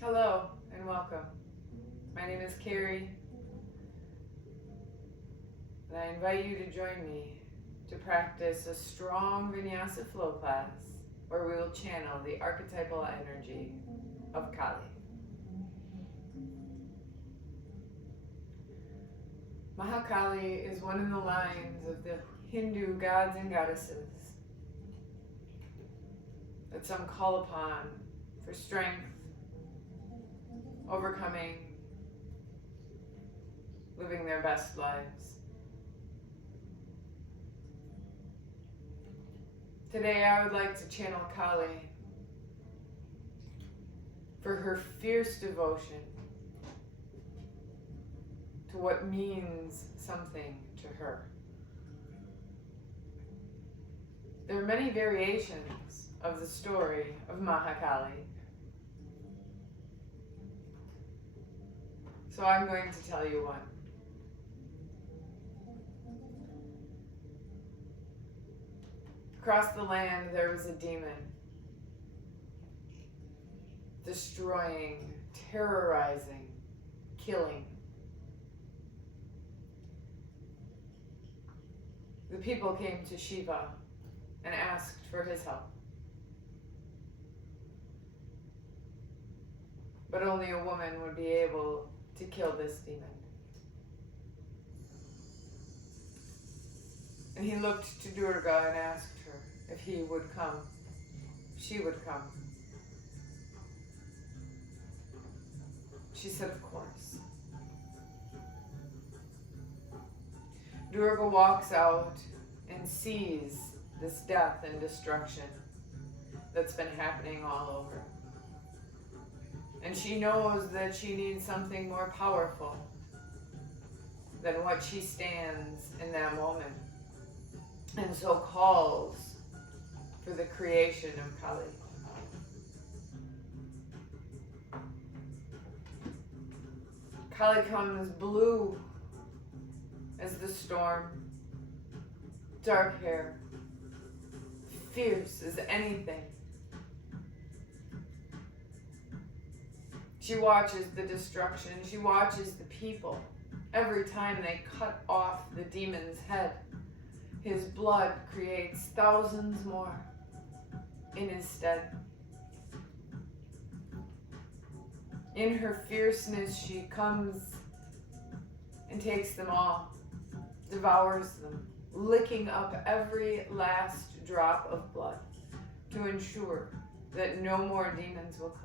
Hello and welcome. My name is Carrie, and I invite you to join me to practice a strong vinyasa flow class where we will channel the archetypal energy of Kali. Mahakali is one of the lines of the Hindu gods and goddesses that some call upon for strength, overcoming, living their best lives. Today I would like to channel Kali for her fierce devotion to what means something to her. There are many variations of the story of Mahakali, so I'm going to tell you one. Across the land there was a demon, destroying, terrorizing, killing. The people came to Shiva and asked for his help. But only a woman would be able to kill this demon. And he looked to Durga and asked her if he would come. She would come. She said, of course. Durga walks out and sees this death and destruction that's been happening all over. And she knows that she needs something more powerful than what she stands in that moment. And so calls for the creation of Kali. Kali comes blue as the storm, dark hair, fierce as anything. She watches the destruction. She watches the people. Every time they cut off the demon's head, his blood creates thousands more in his stead. In her fierceness, she comes and takes them all, devours them, licking up every last drop of blood to ensure that no more demons will come.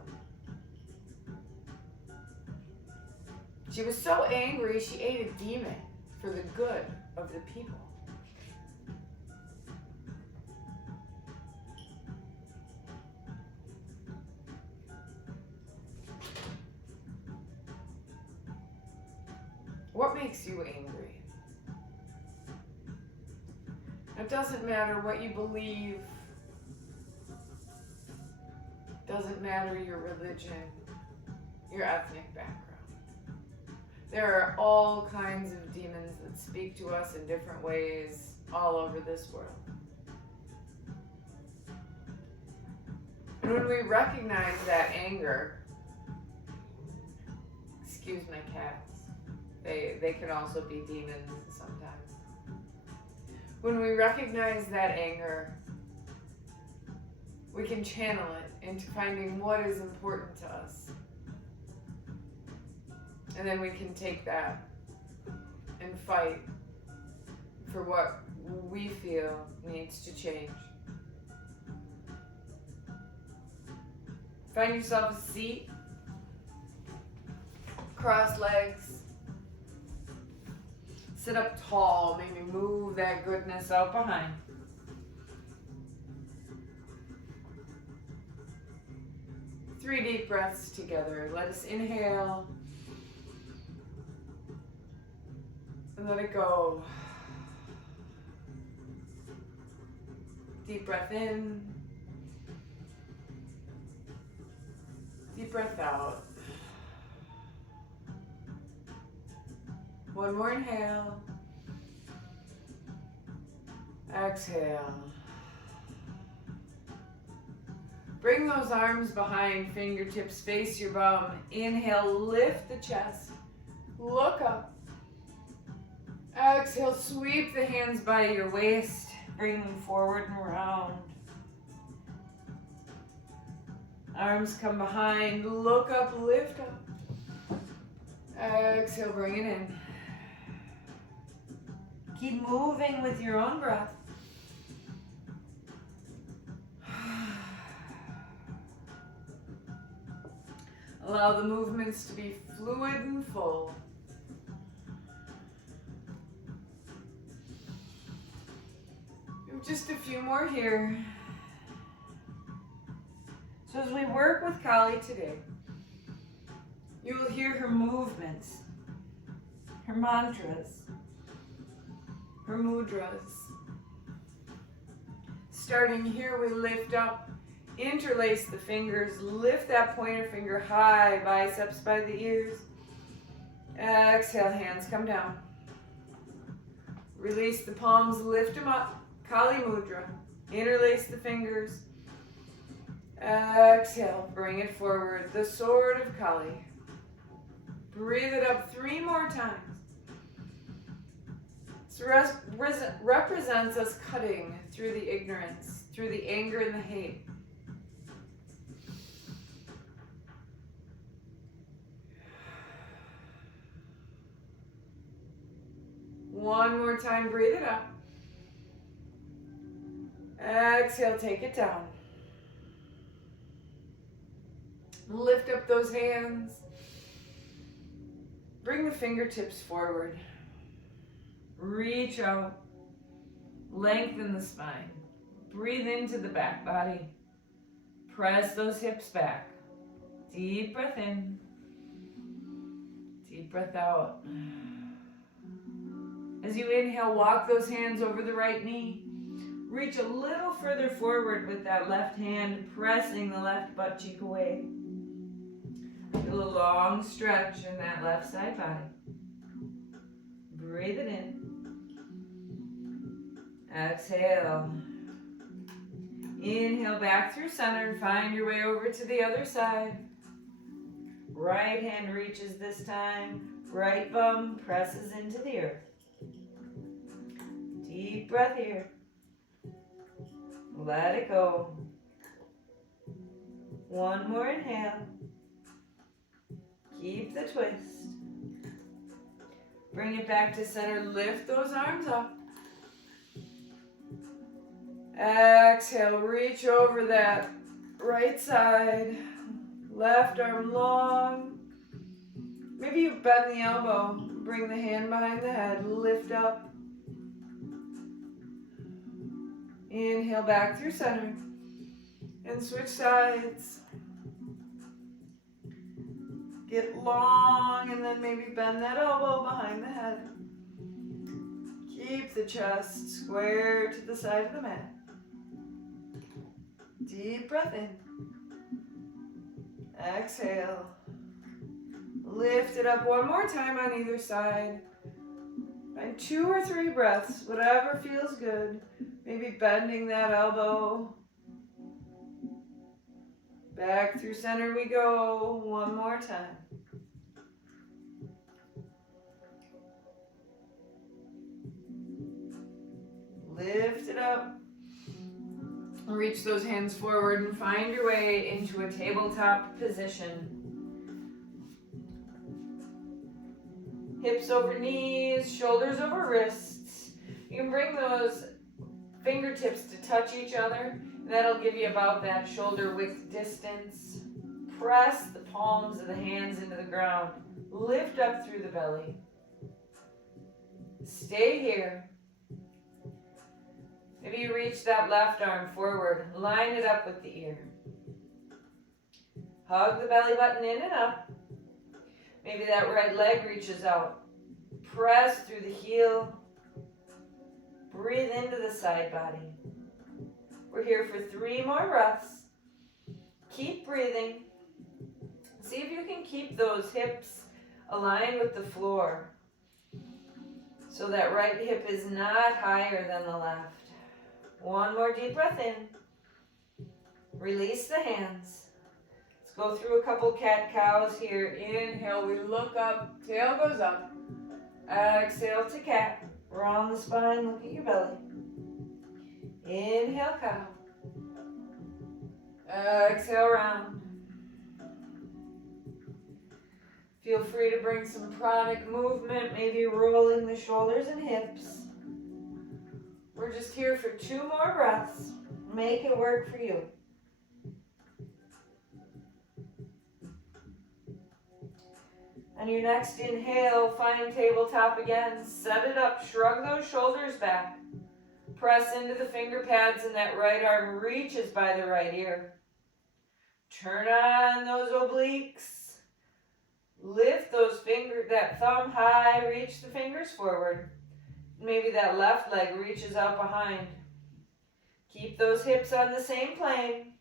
She was so angry, she ate a demon for the good of the people. What makes you angry? It doesn't matter what you believe. It doesn't matter your religion, your ethnic background. There are all kinds of demons that speak to us in different ways all over this world. And when we recognize that anger, excuse my cats, they can also be demons sometimes. When we recognize that anger, we can channel it into finding what is important to us. And then we can take that and fight for what we feel needs to change. Find yourself a seat, cross legs, sit up tall, maybe move that goodness out behind. Three deep breaths together. Let us inhale and let it go. Deep breath in. Deep breath out. One more inhale. Exhale. Bring those arms behind, fingertips face your bum. Inhale, lift the chest. Look up. Exhale, sweep the hands by your waist. Bring them forward and round. Arms come behind, look up, lift up. Exhale, bring it in. Keep moving with your own breath. Allow the movements to be fluid and full. Just a few more here. So as we work with Carrie today, you will hear her movements, her mantras, her mudras. Starting here, we lift up, interlace the fingers, lift that pointer finger high, biceps by the ears. Exhale, hands come down. Release the palms, lift them up. Kali Mudra. Interlace the fingers. Exhale, bring it forward. The sword of Kali. Breathe it up 3 more times. This represents us cutting through the ignorance, through the anger and the hate. One more time, breathe it up. Exhale, take it down. Lift up those hands. Bring the fingertips forward. Reach out. Lengthen the spine. Breathe into the back body. Press those hips back. Deep breath in. Deep breath out. As you inhale, walk those hands over the right knee. Reach a little further forward with that left hand, pressing the left butt cheek away. Feel a long stretch in that left side body. Breathe it in. Exhale. Inhale back through center and find your way over to the other side. Right hand reaches this time. Right bum presses into the earth. Deep breath here. Let it go. One more inhale. Keep the twist. Bring it back to center. Lift those arms up. Exhale. Reach over that right side. Left arm long. Maybe you bend the elbow. Bring the hand behind the head. Lift up. Inhale back through center. And switch sides. Get long and then maybe bend that elbow behind the head. Keep the chest square to the side of the mat. Deep breath in. Exhale. Lift it up one more time on either side. Find 2 or 3 breaths, whatever feels good. Maybe bending that elbow. Back through center we go. One more time. Lift it up. Reach those hands forward and find your way into a tabletop position. Hips over knees, shoulders over wrists. You can bring those fingertips to touch each other. That'll give you about that shoulder width distance. Press the palms of the hands into the ground. Lift up through the belly. Stay here. Maybe you reach that left arm forward. Line it up with the ear. Hug the belly button in and up. Maybe that right leg reaches out. Press through the heel. Breathe into the side body. We're here for 3 more breaths. Keep breathing. See if you can keep those hips aligned with the floor so that right hip is not higher than the left. One more deep breath in. Release the hands. Let's go through a couple cat-cows here. Inhale, we look up, tail goes up. Exhale to cat. Round the spine, look at your belly. Inhale, cow. Exhale, round. Feel free to bring some pranic movement, maybe rolling the shoulders and hips. We're just here for 2 more breaths. Make it work for you. On your next inhale, find tabletop again. Set it up, shrug those shoulders back. Press into the finger pads and that right arm reaches by the right ear. Turn on those obliques. Lift those fingers, that thumb high, reach the fingers forward. Maybe that left leg reaches out behind. Keep those hips on the same plane.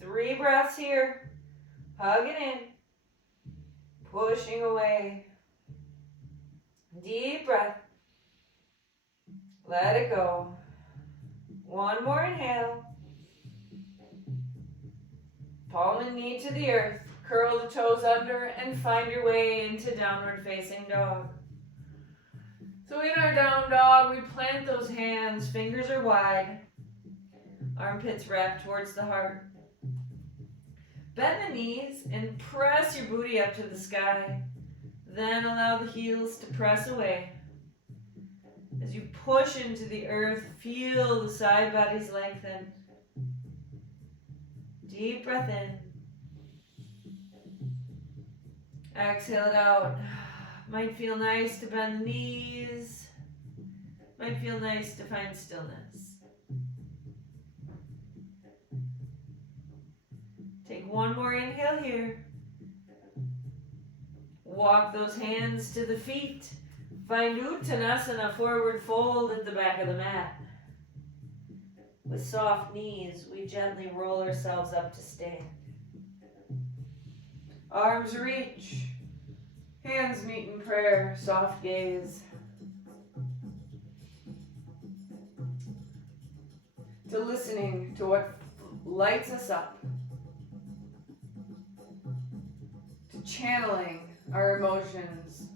3 breaths here. Hug it in. Pushing away. Deep breath. Let it go. 1 more inhale. Palm and knee to the earth. Curl the toes under and find your way into downward facing dog. So in our down dog, we plant those hands. Fingers are wide. Armpits wrapped towards the heart. Bend the knees and press your booty up to the sky. Then allow the heels to press away. As you push into the earth, feel the side bodies lengthen. Deep breath in. Exhale it out. Might feel nice to bend the knees. Might feel nice to find stillness. Take 1 more inhale here. Walk those hands to the feet. Find Uttanasana, forward fold at the back of the mat. With soft knees, we gently roll ourselves up to stand. Arms reach. Hands meet in prayer. Soft gaze. To listening to what lights us up. To channeling our emotions.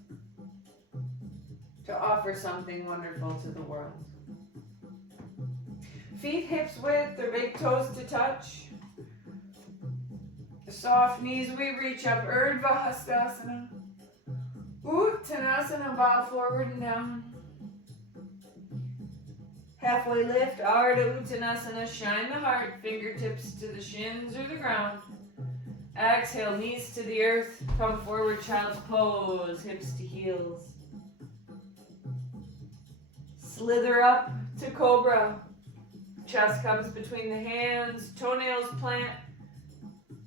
To offer something wonderful to the world. Feet hips width, or big toes to touch. The soft knees, we reach up, Urdhva Hastasana. Uttanasana, bow forward and down. Halfway lift, Ardha Uttanasana, shine the heart, fingertips to the shins or the ground. Exhale, knees to the earth, come forward, child's pose, hips to heels. Slither up to cobra. Chest comes between the hands, toenails plant.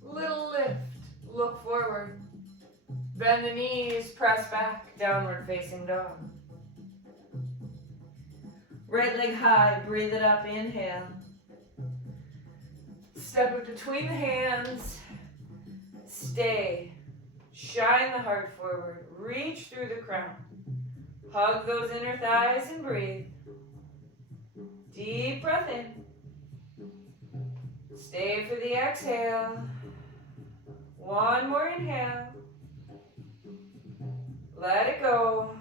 Little lift, look forward. Bend the knees, press back, downward facing dog. Right leg high, breathe it up, inhale. Step it between the hands. Stay. Shine the heart forward. Reach through the crown. Hug those inner thighs and breathe. Deep breath in. Stay for the exhale. 1 more inhale. Let it go.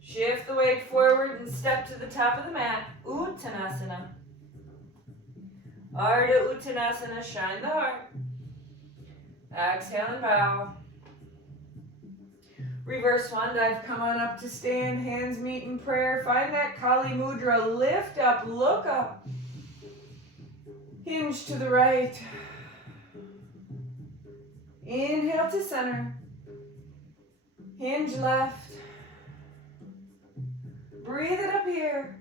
Shift the weight forward and step to the top of the mat. Uttanasana. Ardha Uttanasana, shine the heart. Exhale and bow. Reverse swan dive, come on up to stand, hands meet in prayer. Find that Kali Mudra, lift up, look up. Hinge to the right. Inhale to center. Hinge left. Breathe it up here.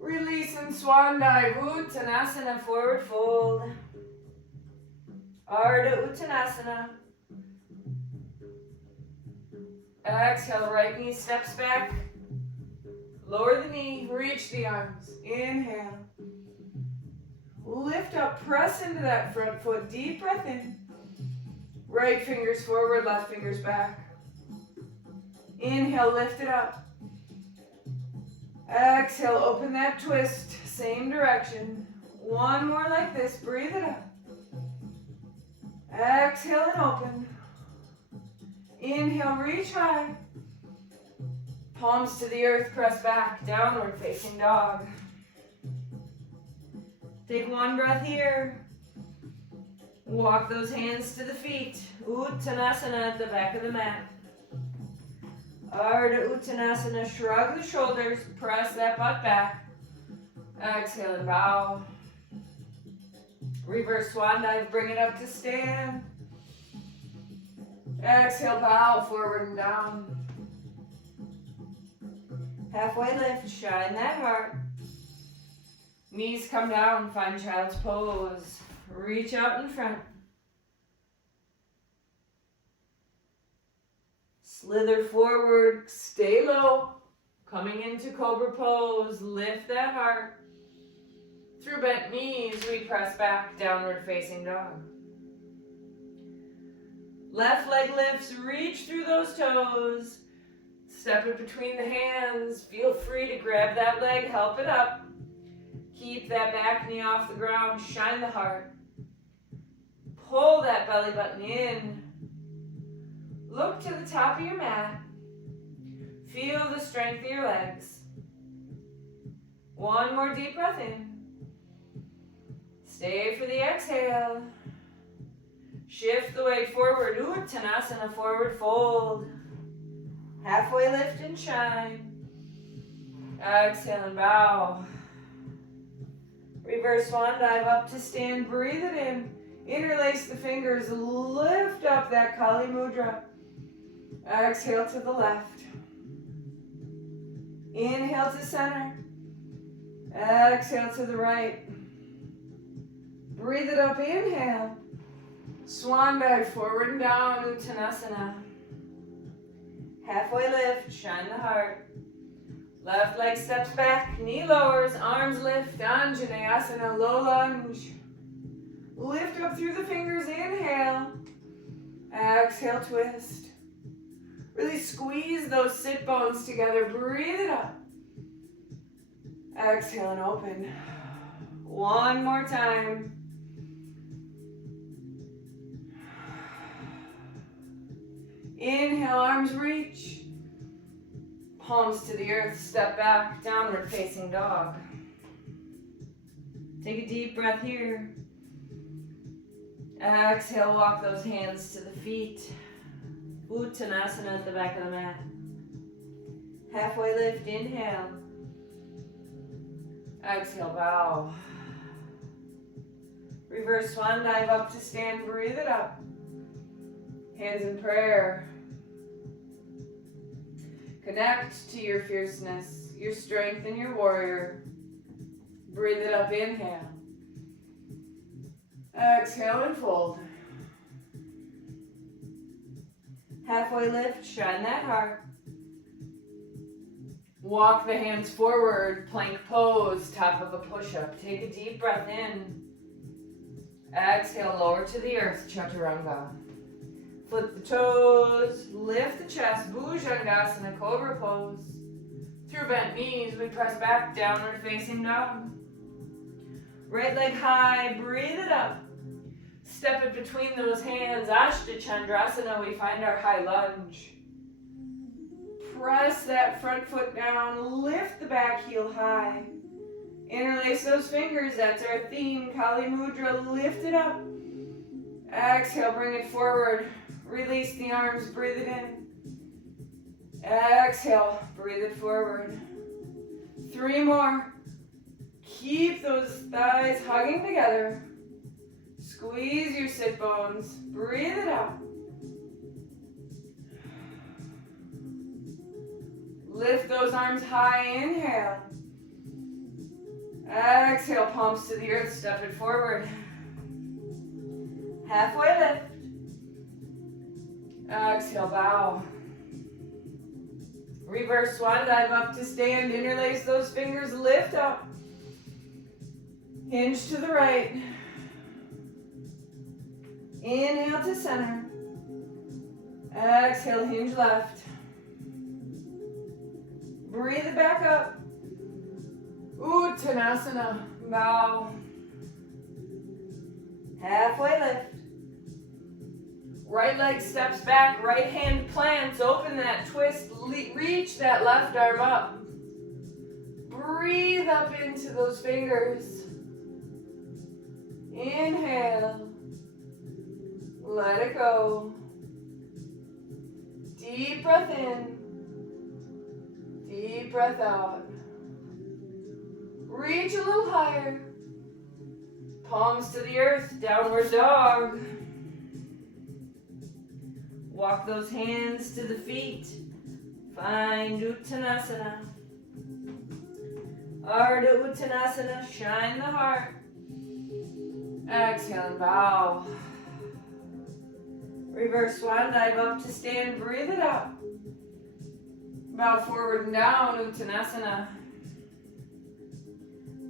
Release and swan dive, Uttanasana, forward fold. Ardha Uttanasana. Exhale, right knee steps back. Lower the knee, reach the arms. Inhale. Lift up, press into that front foot. Deep breath in. Right fingers forward, left fingers back. Inhale, lift it up. Exhale, open that twist. Same direction. One more like this. Breathe it up. Exhale and open. Inhale, reach high. Palms to the earth, press back, downward facing dog. Take one breath here. Walk those hands to the feet. Uttanasana at the back of the mat. Ardha Uttanasana, shrug the shoulders, press that butt back. Exhale and bow. Reverse swan dive, bring it up to stand. Exhale, bow, forward and down. Halfway lift, shine that heart. Knees come down, find child's pose. Reach out in front. Slither forward, stay low. Coming into cobra pose, lift that heart. Through bent knees, we press back, downward facing dog. Left leg lifts, reach through those toes. Step it between the hands. Feel free to grab that leg, help it up. Keep that back knee off the ground, shine the heart. Pull that belly button in. Look to the top of your mat. Feel the strength of your legs. One more deep breath in. Stay for the exhale. Shift the weight forward. Uttanasana, forward fold. Halfway lift and shine. Exhale and bow. Reverse swan dive up to stand. Breathe it in. Interlace the fingers. Lift up that Kali Mudra. Exhale to the left. Inhale to center. Exhale to the right. Breathe it up. Inhale. Swan dive, forward and down, Uttanasana. Halfway lift, shine the heart. Left leg steps back, knee lowers, arms lift, Anjaneyasana, low lunge. Lift up through the fingers, inhale. Exhale, twist. Really squeeze those sit bones together, breathe it up. Exhale and open. One more time. Inhale, arms reach. Palms to the earth, step back, downward facing dog. Take a deep breath here. Exhale, walk those hands to the feet. Uttanasana at the back of the mat. Halfway lift, inhale. Exhale, bow. Reverse swan dive up to stand, breathe it up. Hands in prayer. Connect to your fierceness, your strength, and your warrior. Breathe it up, inhale. Exhale and fold. Halfway lift, shine that heart. Walk the hands forward, plank pose, top of a push-up. Take a deep breath in. Exhale, lower to the earth, chaturanga. Flip the toes, lift the chest, Bhujangasana, cobra pose. Through bent knees, we press back, downward facing dog. Right leg high, breathe it up. Step it between those hands, Ashta Chandrasana, we find our high lunge. Press that front foot down, lift the back heel high. Interlace those fingers, that's our theme, Kali Mudra, lift it up. Exhale, bring it forward. Release the arms, breathe it in. Exhale, breathe it forward. 3 more. Keep those thighs hugging together. Squeeze your sit bones, breathe it out. Lift those arms high, inhale. Exhale, palms to the earth, step it forward. Halfway lift. Exhale, bow. Reverse swan dive up to stand. Interlace those fingers, lift up. Hinge to the right. Inhale to center. Exhale, hinge left. Breathe it back up. Uttanasana, bow. Halfway lift. Right leg steps back, right hand plants, open that twist, reach that left arm up. Breathe up into those fingers. Inhale. Let it go. Deep breath in. Deep breath out. Reach a little higher. Palms to the earth, downward dog. Walk those hands to the feet. Find Uttanasana. Ardha Uttanasana, shine the heart. Exhale and bow. Reverse swan dive up to stand, breathe it out. Bow forward and down, Uttanasana.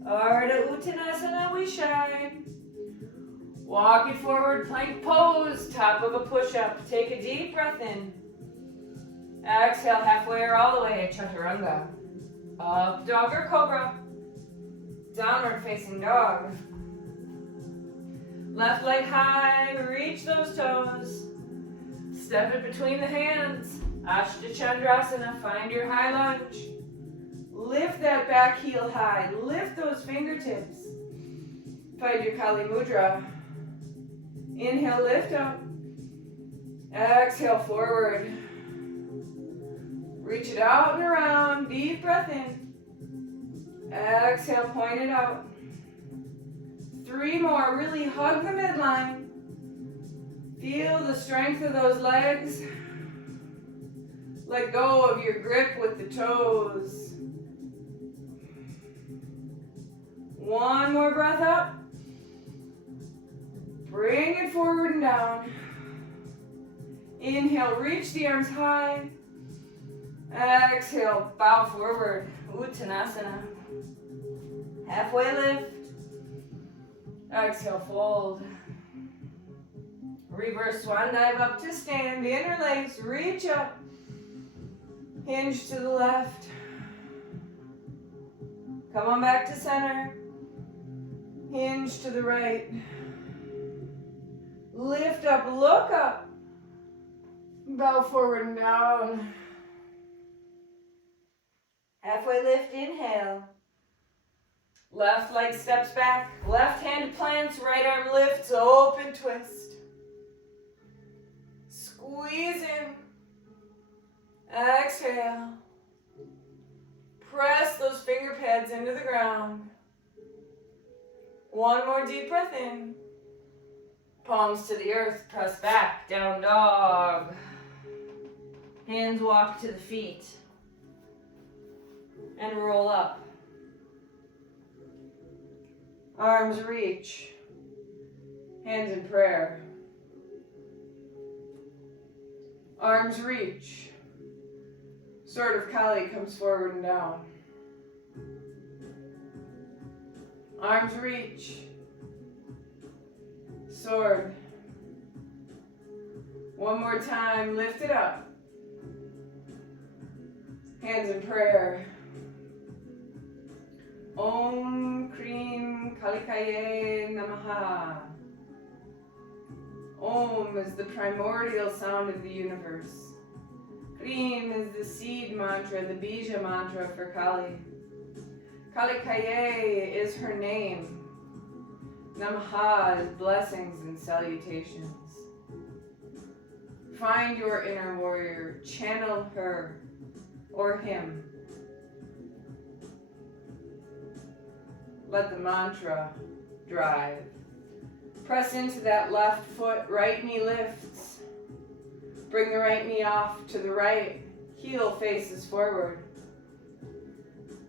Ardha Uttanasana, we shine. Walk it forward, plank pose, top of a push-up. Take a deep breath in. Exhale, halfway or all the way, Chaturanga. Up dog or cobra. Downward facing dog. Left leg high, reach those toes. Step it between the hands. Ashta Chandrasana, find your high lunge. Lift that back heel high. Lift those fingertips. Find your Kali Mudra. Inhale, lift up. Exhale, forward. Reach it out and around. Deep breath in. Exhale, point it out. 3 more. Really hug the midline. Feel the strength of those legs. Let go of your grip with the toes. 1 more breath up. Bring it forward and down. Inhale, reach the arms high. Exhale, bow forward. Uttanasana. Halfway lift. Exhale, fold. Reverse swan dive up to stand. Interlace, reach up. Hinge to the left. Come on back to center. Hinge to the right. Lift up, look up. Bow forward and down. Halfway lift, inhale. Left leg steps back. Left hand plants, right arm lifts, open twist. Squeeze in. Exhale. Press those finger pads into the ground. 1 more deep breath in. Palms to the earth, press back, down dog. Hands walk to the feet. And roll up. Arms reach. Hands in prayer. Arms reach. Sword of Kali comes forward and down. Arms reach. Sword. 1 more time, lift it up. Hands in prayer. Om Krim Kalikaye Namaha. Om is the primordial sound of the universe. Krim is the seed mantra, the bija mantra for Kali. Kalikaye is her name. Namaha is blessings and salutations. Find your inner warrior, channel her or him. Let the mantra drive. Press into that left foot, right knee lifts. Bring the right knee off to the right, heel faces forward.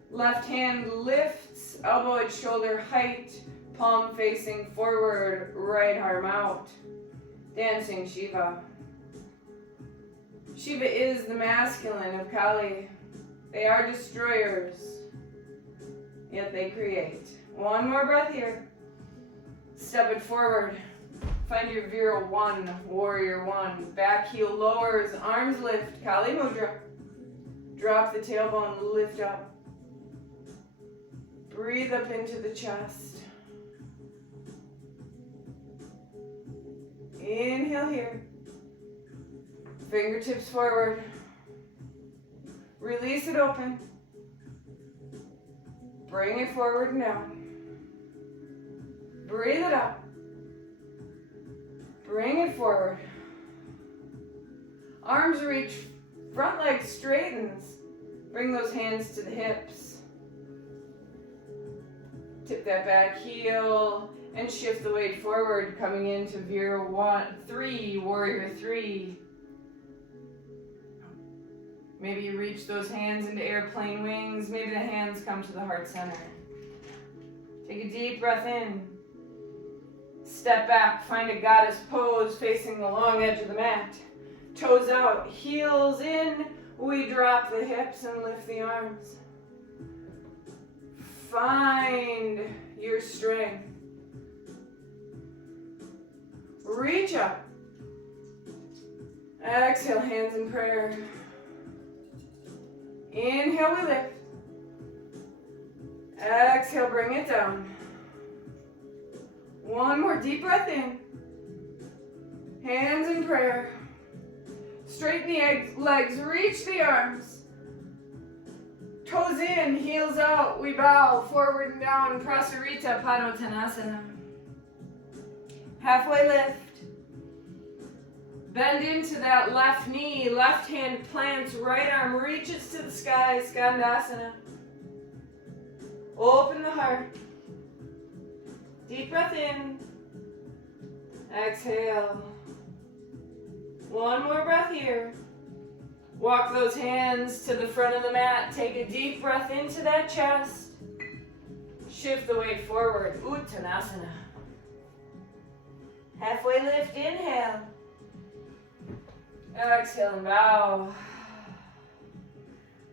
Left hand lifts, elbow at shoulder height, palm facing forward, right arm out. Dancing Shiva. Shiva is the masculine of Kali. They are destroyers, yet they create. 1 more breath here. Step it forward. Find your Vira 1, Warrior 1. Back heel lowers, arms lift, Kali Mudra. Drop the tailbone, lift up. Breathe up into the chest. Inhale here. Fingertips forward. Release it open. Bring it forward and down. Breathe it out. Bring it forward. Arms reach, front leg straightens. Bring those hands to the hips. Tip that back heel and shift the weight forward, coming into warrior three. Maybe you reach those hands into airplane wings. Maybe the hands come to the heart center. Take a deep breath in. Step back, find a goddess pose facing the long edge of the mat. Toes out, heels in. We drop the hips and lift the arms. Find your strength. Reach up. Exhale, hands in prayer. Inhale, we lift. Exhale, bring it down. One more deep breath in. Hands in prayer. Straighten the legs, reach the arms. Toes in, heels out. We bow forward and down. Prasarita Padottanasana. Halfway lift. Bend into that left knee. Left hand plants, right arm reaches to the sky. Skandasana. Open the heart. Deep breath in. Exhale. One more breath here. Walk those hands to the front of the mat. Take a deep breath into that chest. Shift the weight forward. Uttanasana. Halfway lift, inhale. Exhale and bow.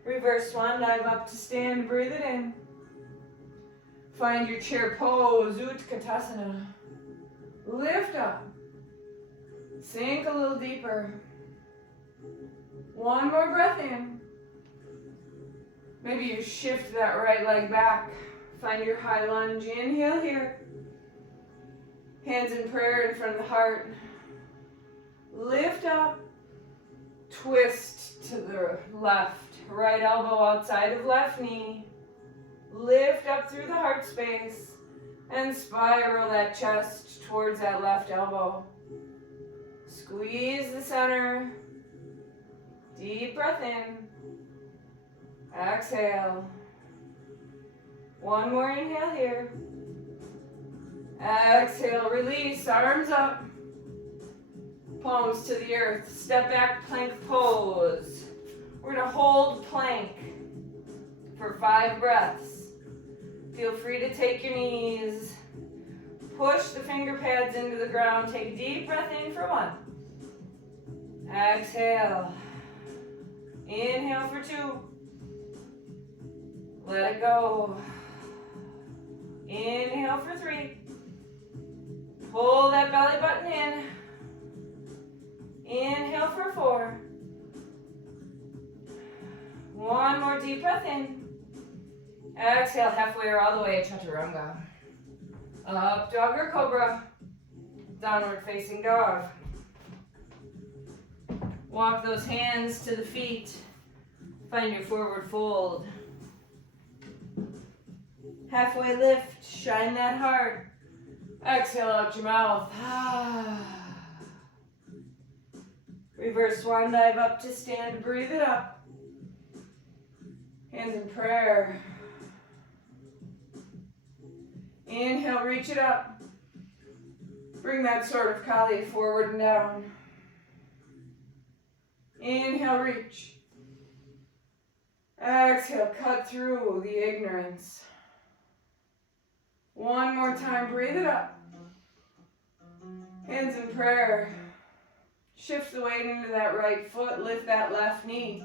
Reverse swan dive up to stand. Breathe it in. Find your chair pose. Utkatasana. Lift up. Sink a little deeper. One more breath in. Maybe you shift that right leg back. Find your high lunge. Inhale here. Hands in prayer in front of the heart. Lift up. Twist to the left. Right elbow outside of left knee. Lift up through the heart space. And spiral that chest towards that left elbow. Squeeze the center. Deep breath in. Exhale. One more inhale here. Exhale, release, arms up. Palms to the earth. Step back, plank pose. We're gonna hold plank for 5 breaths. Feel free to take your knees. Push the finger pads into the ground. Take a deep breath in for 1. Exhale. Inhale for 2. Let it go. Inhale for 3. Pull that belly button in. Inhale for 4. One more deep breath in. Exhale, halfway or all the way, chaturanga. Up dog or cobra. Downward facing dog. Walk those hands to the feet. Find your forward fold. Halfway lift, shine that heart. Exhale out your mouth. Reverse swan dive up to stand, breathe it up. Hands in prayer. Inhale, reach it up. Bring that sword of Kali forward and down. Inhale, reach. Exhale, cut through the ignorance. One more time, breathe it up. Hands in prayer. Shift the weight into that right foot, lift that left knee.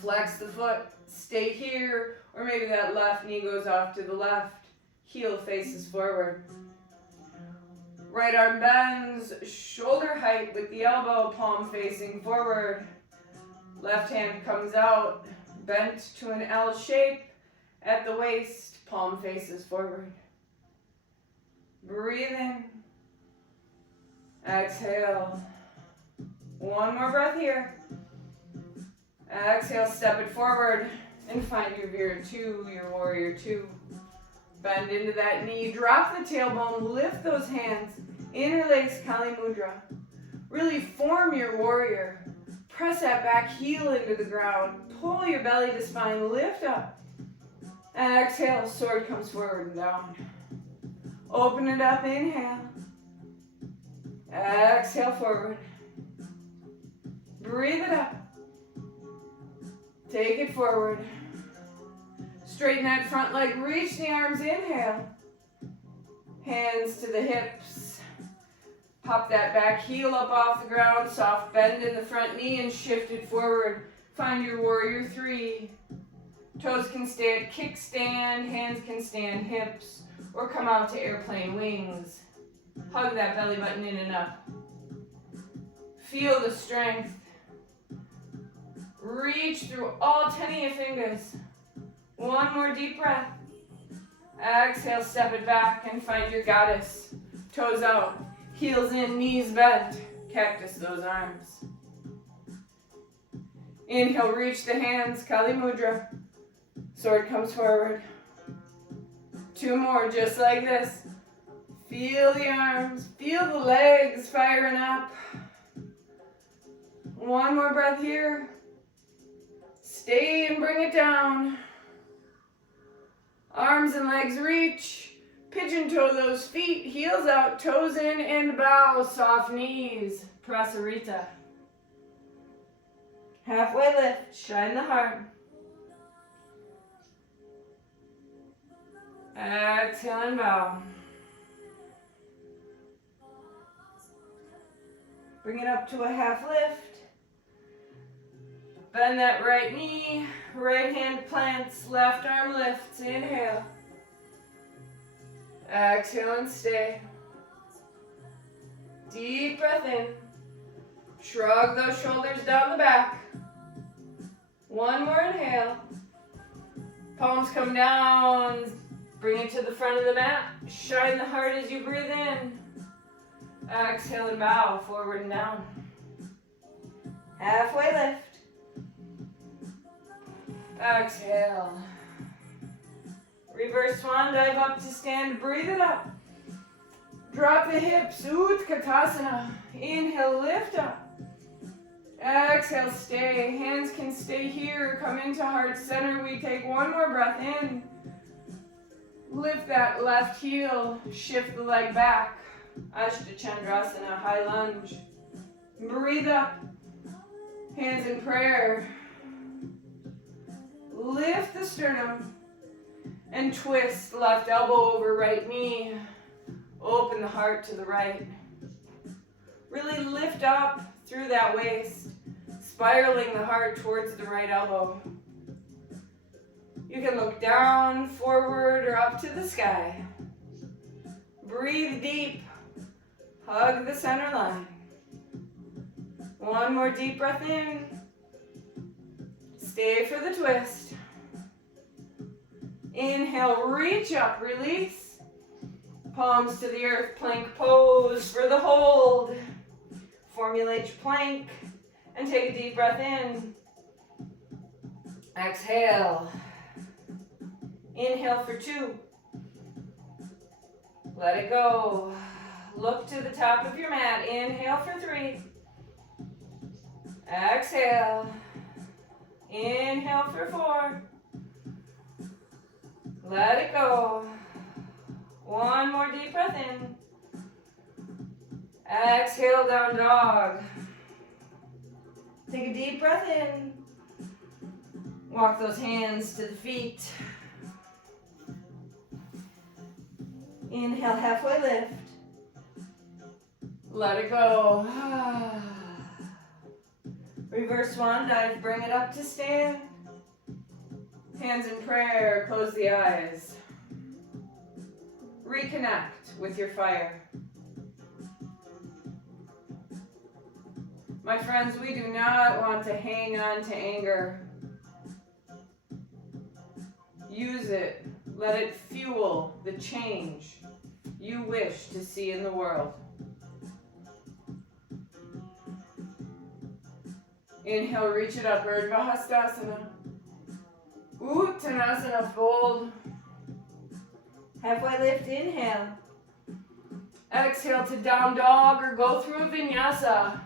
Flex the foot, stay here, or maybe that left knee goes off to the left. Heel faces forward. Right arm bends, shoulder height with the elbow, palm facing forward. Left hand comes out, bent to an L shape at the waist, palm faces forward. Breathe in. Exhale. One more breath here. Exhale, step it forward and find your Vira 2, your Warrior 2. Bend into that knee, drop the tailbone, lift those hands, interlace Kali Mudra. Really form your warrior. Press that back heel into the ground. Pull your belly to spine, lift up. Exhale, sword comes forward and down. Open it up, inhale. Exhale, forward. Breathe it up. Take it forward. Straighten that front leg, reach the arms, inhale. Hands to the hips. Pop that back heel up off the ground, soft bend in the front knee and shift it forward. Find your Warrior 3. Toes can stay at kickstand, hands can stand hips, or come out to airplane wings. Hug that belly button in and up. Feel the strength. Reach through all 10 of your fingers. One more deep breath. Exhale, step it back and find your goddess. Toes out, heels in, knees bent. Cactus those arms. Inhale, reach the hands, Kali Mudra. Sword comes forward. 2 more, just like this. Feel the arms, feel the legs firing up. 1 more breath here. Stay and bring it down. Arms and legs reach. Pigeon toe those feet, heels out, toes in, and bow. Soft knees. Prasarita. Halfway lift, shine the heart. Exhale and bow. Bring it up to a half lift. Bend that right knee, right hand plants, left arm lifts, inhale. Exhale and stay. Deep breath in. Shrug those shoulders down the back. 1 more inhale. Palms come down. Bring it to the front of the mat. Shine the heart as you breathe in. Exhale and bow, forward and down. Halfway lift. Exhale. Reverse swan dive up to stand. Breathe it up. Drop the hips. Utkatasana. Inhale, lift up. Exhale, stay. Hands can stay here. Come into heart center. We take 1 more breath in. Lift that left heel. Shift the leg back. Ashtachandrasana, high lunge. Breathe up. Hands in prayer. Lift the sternum and twist left elbow over right knee. Open the heart to the right. Really lift up through that waist, spiraling the heart towards the right elbow. You can look down, forward, or up to the sky. Breathe deep. Hug the center line. 1 more deep breath in. Stay for the twist. Inhale, reach up, release. Palms to the earth, plank pose for the hold. Formulate your plank and take a deep breath in. Exhale. Inhale for 2. Let it go. Look to the top of your mat. Inhale for 3. Exhale. Inhale for 4. Let it go. 1 more deep breath in. Exhale, down dog. Take a deep breath in. Walk those hands to the feet. Inhale, halfway lift. Let it go. Reverse swan dive, bring it up to stand. Hands in prayer, close the eyes. Reconnect with your fire. My friends, we do not want to hang on to anger. Use it. Let it fuel the change you wish to see in the world. Inhale, reach it up, Urdhva Hastasana. Uttanasana, fold. Halfway lift, inhale. Exhale to down dog or go through a vinyasa.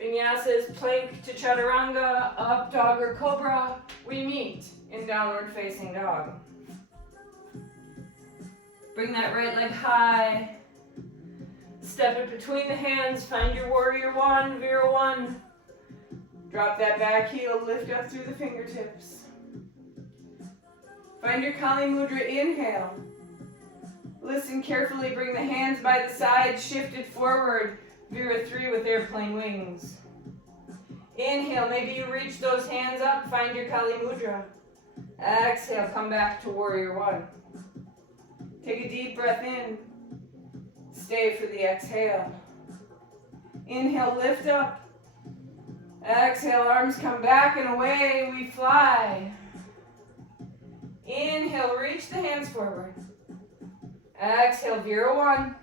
Vinyasa is plank to chaturanga, up dog or cobra. We meet in downward facing dog. Bring that right leg high. Step it between the hands. Find your warrior one, Vira one. Drop that back heel, lift up through the fingertips. Find your Kali Mudra, inhale. Listen carefully, bring the hands by the side, shift it forward. Vira 3 with airplane wings. Inhale, maybe you reach those hands up, find your Kali Mudra. Exhale, come back to warrior one. Take a deep breath in. Stay for the exhale. Inhale, lift up. Exhale, arms come back and away we fly. Inhale, reach the hands forward. Exhale, Vira one.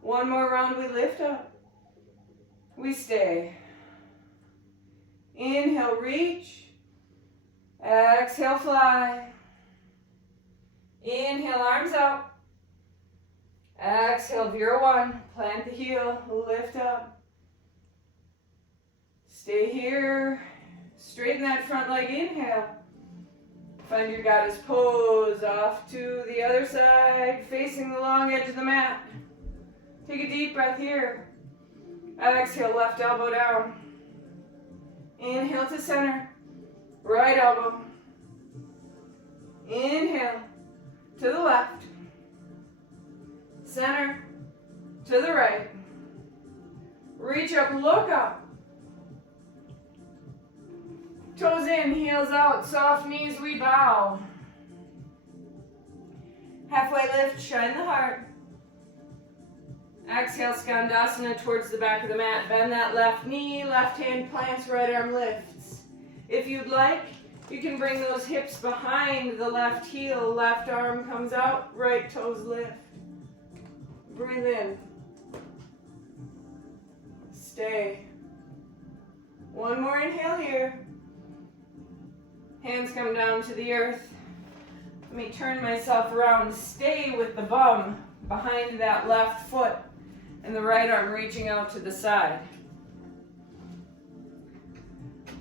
One more round, we lift up. We stay. Inhale, reach. Exhale, fly. Inhale, arms out. Exhale, Vira one. Plant the heel, lift up. Stay here. Straighten that front leg, inhale. Find your goddess pose, off to the other side, facing the long edge of the mat. Take a deep breath here. Exhale, left elbow down. Inhale to center, right elbow. Inhale to the left. Center to the right. Reach up, look up. Toes in, heels out, soft knees, we bow. Halfway lift, shine the heart. Exhale, Skandasana towards the back of the mat. Bend that left knee, left hand plants, right arm lifts. If you'd like, you can bring those hips behind the left heel, left arm comes out, right toes lift. Breathe in. Stay. One more inhale here. Hands come down to the earth. Let me turn myself around. Stay with the bum behind that left foot and the right arm reaching out to the side.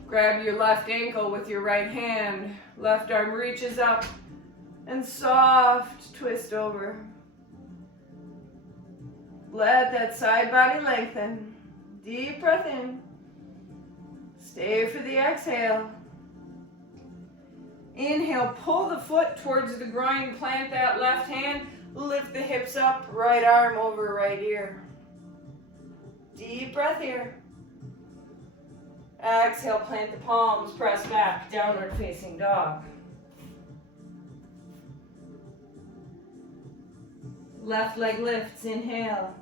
Grab your left ankle with your right hand. Left arm reaches up and soft twist over. Let that side body lengthen. Deep breath in. Stay for the exhale. Inhale, pull the foot towards the groin, plant that left hand, lift the hips up, right arm over right ear. Deep breath here. Exhale, plant the palms, press back, downward facing dog. Left leg lifts, inhale.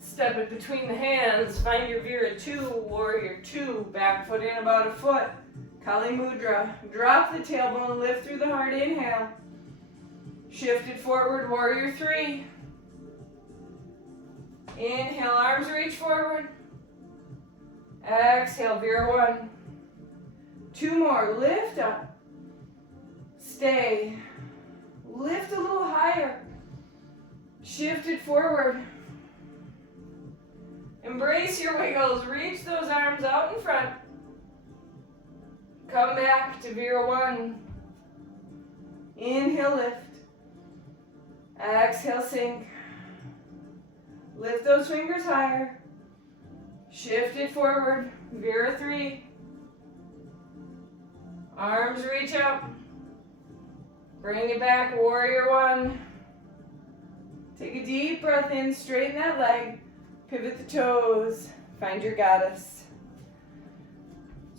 Step it between the hands, find your Vira 2, warrior 2, back foot in about a foot. Kali Mudra. Drop the tailbone, lift through the heart, inhale. Shift it forward, warrior 3. Inhale, arms reach forward. Exhale, Vira 1. 2 more, lift up. Stay. Lift a little higher. Shift it forward. Embrace your wiggles, reach those arms out in front. Come back to Vira 1. Inhale, lift. Exhale, sink. Lift those fingers higher. Shift it forward. Vira 3. Arms reach up. Bring it back, warrior 1. Take a deep breath in, straighten that leg. Pivot the toes. Find your goddess.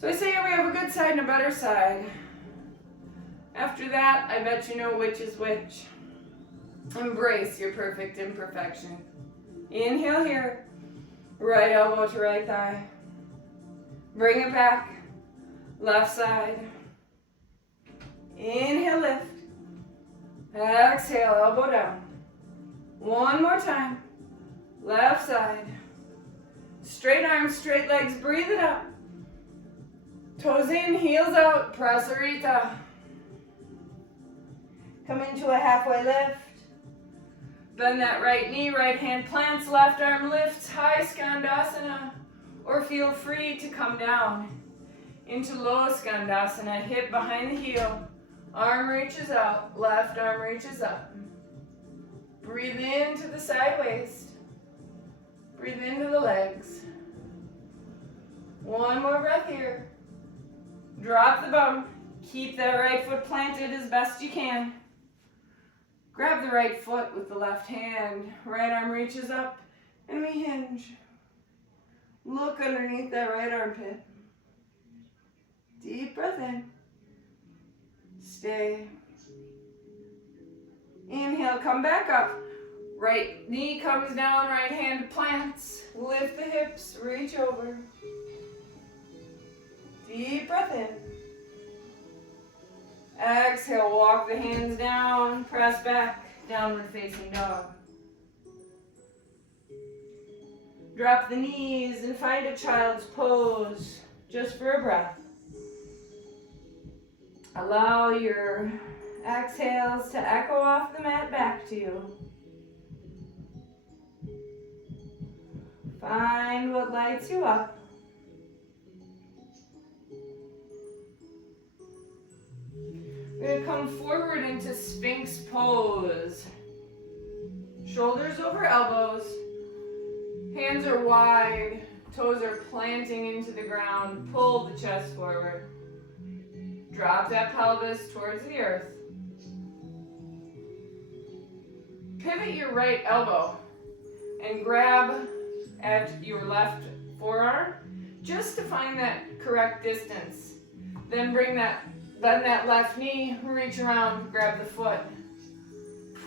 So I say we have a good side and a better side. After that, I bet you know which is which. Embrace your perfect imperfection. Inhale here. Right elbow to right thigh. Bring it back. Left side. Inhale, lift. Exhale, elbow down. One more time. Left side. Straight arms, straight legs, breathe it up. Toes in, heels out, prasarita. Come into a halfway lift. Bend that right knee, right hand plants, left arm lifts, high skandasana. Or feel free to come down into low skandasana, hip behind the heel. Arm reaches out, left arm reaches up. Breathe into the side waist. Breathe into the legs. One more breath here. Drop the bum. Keep that right foot planted as best you can. Grab the right foot with the left hand. Right arm reaches up and we hinge. Look underneath that right armpit. Deep breath in. Stay. Inhale, come back up. Right knee comes down, right hand plants. Lift the hips, reach over. Deep breath in. Exhale, walk the hands down, press back, downward facing dog. Drop the knees and find a child's pose, just for a breath. Allow your exhales to echo off the mat back to you. Find what lights you up. We're going to come forward into Sphinx pose. Shoulders over elbows. Hands are wide. Toes are planting into the ground. Pull the chest forward. Drop that pelvis towards the earth. Pivot your right elbow and grab at your left forearm just to find that correct distance. Then bend that left knee, reach around, grab the foot.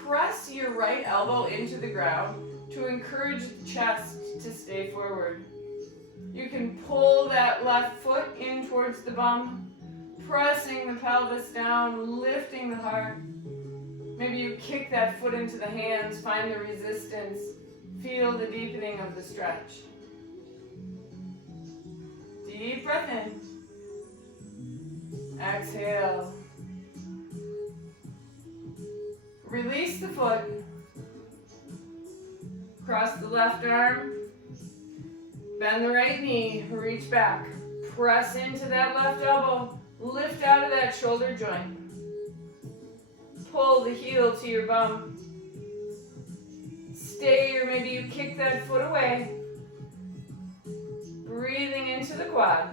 Press your right elbow into the ground to encourage the chest to stay forward. You can pull that left foot in towards the bum, pressing the pelvis down, lifting the heart. Maybe you kick that foot into the hands, find the resistance, feel the deepening of the stretch. Deep breath in. Exhale. Release the foot. Cross the left arm. Bend the right knee. Reach back. Press into that left elbow. Lift out of that shoulder joint. Pull the heel to your bum. Stay, or maybe you kick that foot away. Breathing into the quad.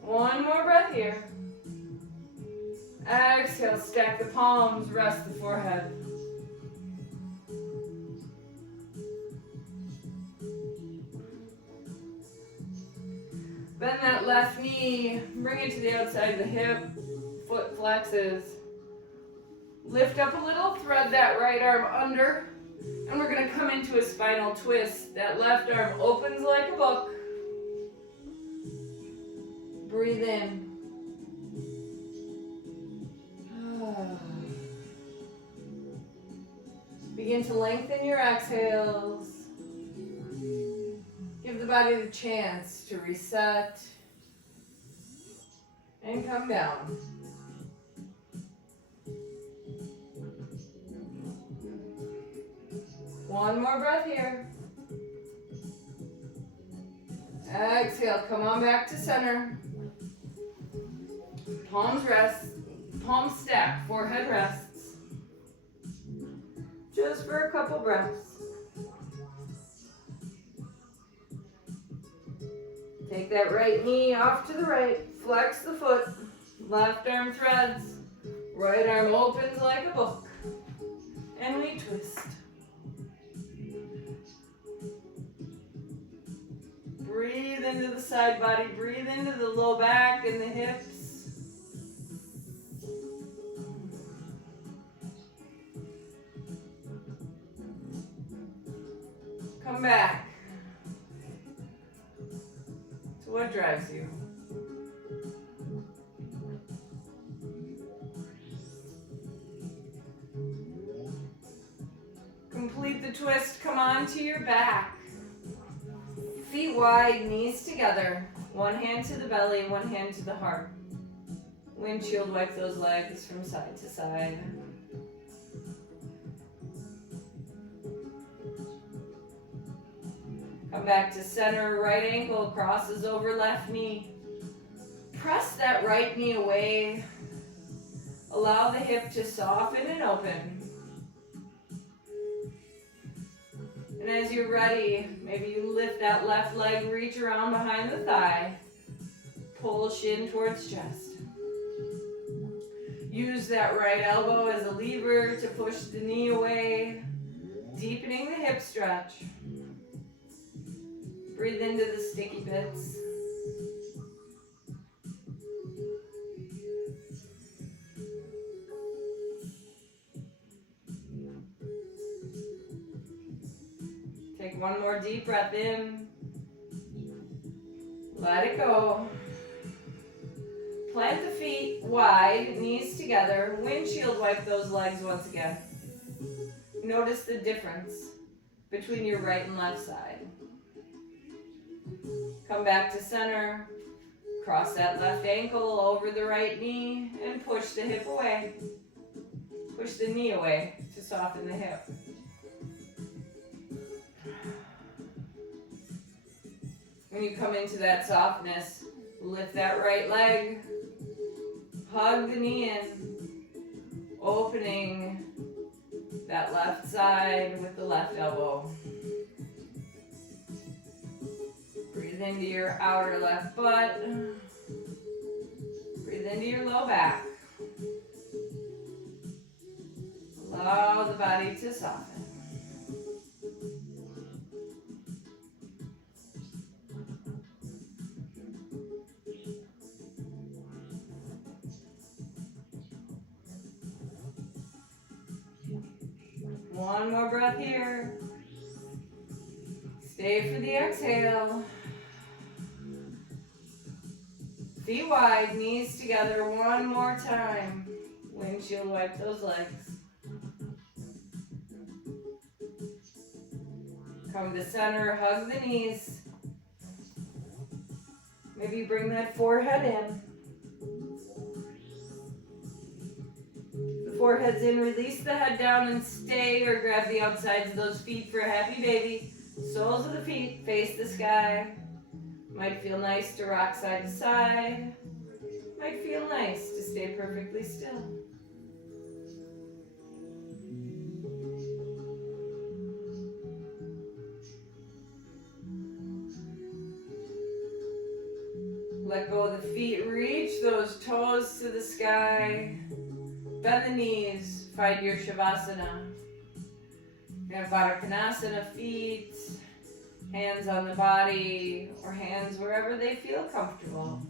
One more breath here. Exhale, stack the palms, rest the forehead. Bend that left knee, bring it to the outside of the hip, foot flexes. Lift up a little, thread that right arm under, and we're going to come into a spinal twist. That left arm opens like a book. Breathe in. Begin to lengthen your exhales. Give the body the chance to reset and come down. One more breath here. Exhale, come on back to center. Palms rest, palms stack, forehead rests. Just for a couple breaths. Take that right knee off to the right, flex the foot, left arm threads, right arm opens like a book, and we twist. Breathe into the side body, breathe into the low back and the hips. Come back to what drives you. Complete the twist, come on to your back. Feet wide, knees together. One hand to the belly, one hand to the heart. Windshield wipe those legs from side to side. Come back to center, right ankle crosses over left knee. Press that right knee away. Allow the hip to soften and open. And as you're ready, maybe you lift that left leg, reach around behind the thigh. Pull shin towards chest. Use that right elbow as a lever to push the knee away, deepening the hip stretch. Breathe into the sticky bits. Take one more deep breath in. Let it go. Plant the feet wide, knees together. Windshield wipe those legs once again. Notice the difference between your right and left side. Come back to center. Cross that left ankle over the right knee and push the hip away. Push the knee away to soften the hip. When you come into that softness, lift that right leg. Hug the knee in, opening that left side with the left elbow. Breathe into your outer left butt. Breathe into your low back. Allow the body to soften. One more breath here. Stay for the exhale. Feet wide, knees together one more time. Windshield wipe those legs. Come to center, hug the knees. Maybe bring that forehead in. Forehead's in, release the head down and stay, or grab the outsides of those feet for a happy baby. Soles of the feet face the sky. Might feel nice to rock side to side. Might feel nice to stay perfectly still. Let go of the feet, reach those toes to the sky. Bend the knees, find your Shavasana. You have Baddha Konasana feet, hands on the body, or hands wherever they feel comfortable.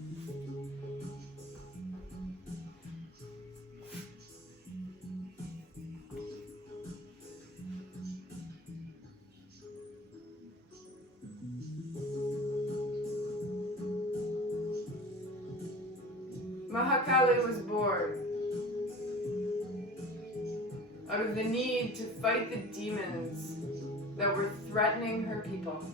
Mahakali was born out of the need to fight the demons that were threatening her people.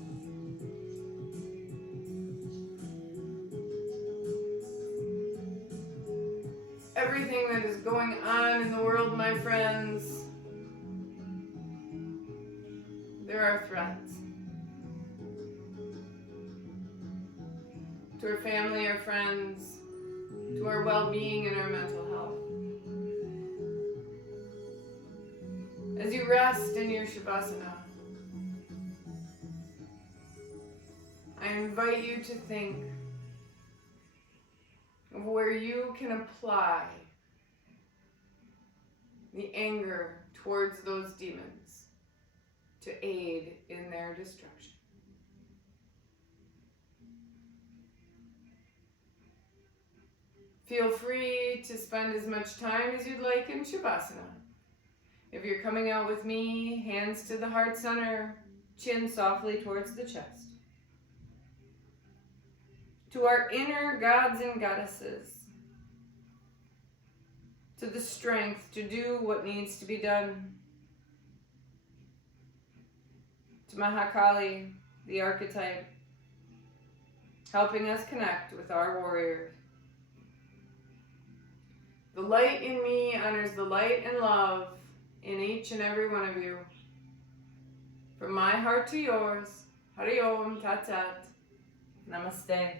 Everything that is going on in the world, my friends, there are threats. To our family, our friends, to our well-being and our mental health. As you rest in your Shavasana, I invite you to think of where you can apply the anger towards those demons to aid in their destruction. Feel free to spend as much time as you'd like in Shavasana. If you're coming out with me, hands to the heart center, chin softly towards the chest. To our inner gods and goddesses. To the strength to do what needs to be done. To Mahakali, the archetype, helping us connect with our warriors. The light in me honors the light and love in each and every one of you. From my heart to yours, Hari Om Tat Tat. Namaste.